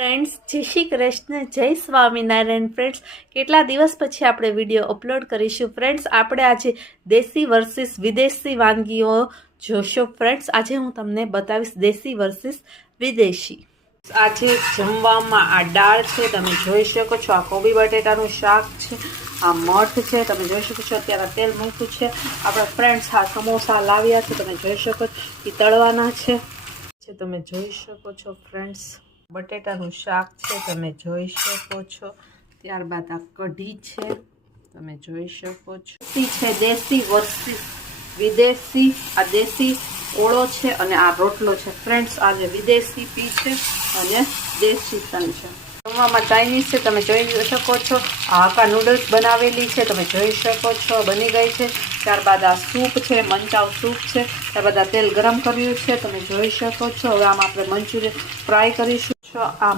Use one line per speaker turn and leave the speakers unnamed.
Friends જય શ્રી કૃષ્ણ, જય Swaminarayan friends કેટલા દિવસ પછી આપણે વીડિયો અપલોડ કરીશું? ફ્રેન્ડ્સ આપણે આજે દેશી વર્સિસ વિદેશી વાનગીઓ જોશો. ફ્રેન્ડ્સ આજે હું તમને બતાવીશ દેશી વર્સિસ વિદેશી. આજે જમવામાં આ દાળ છે, તમે જોઈ શકો છો, આ કોબી બટેટાનું શાક છે, આ મઠ છે, તમે જોઈ શકો છો, અત્યારે તેલ મૂક્યું છે. આપણા ફ્રેન્ડ્સ આ સમોસા લાવ્યા છે, તમે જોઈ શકો છો એ તળવાના છે. છે તમે જોઈ શકો છો ફ્રેન્ડ્સ બટેટાનું શાક છે, તમે જોઈ શકો છો. ત્યારબાદ આ કઢી છે, તમે જોઈ શકો છો. છે, દેશી, વસ્તી, વિદેશી, આ દેશી ઓળો છે અને આ રોટલો છે. ફ્રેન્ડ્સ, આ જે વિદેશી પી છે અને દેશી તન છે. જમવામાં ચાઇનીઝ છે, તમે જોઈ શકો છો. આ આકા નૂડલ્સ બનાવેલી છે, તમે જોઈ શકો છો. બની ગઈ છે. ત્યારબાદ આ સૂપ છે, મંચાવ સૂપ છે. ત્યારબાદ આ તેલ ગરમ કર્યું છે, તમે જોઈ શકો છો. હવે આમાં આપણે મંચુરિયન ફ્રાય કરીશું. છો આ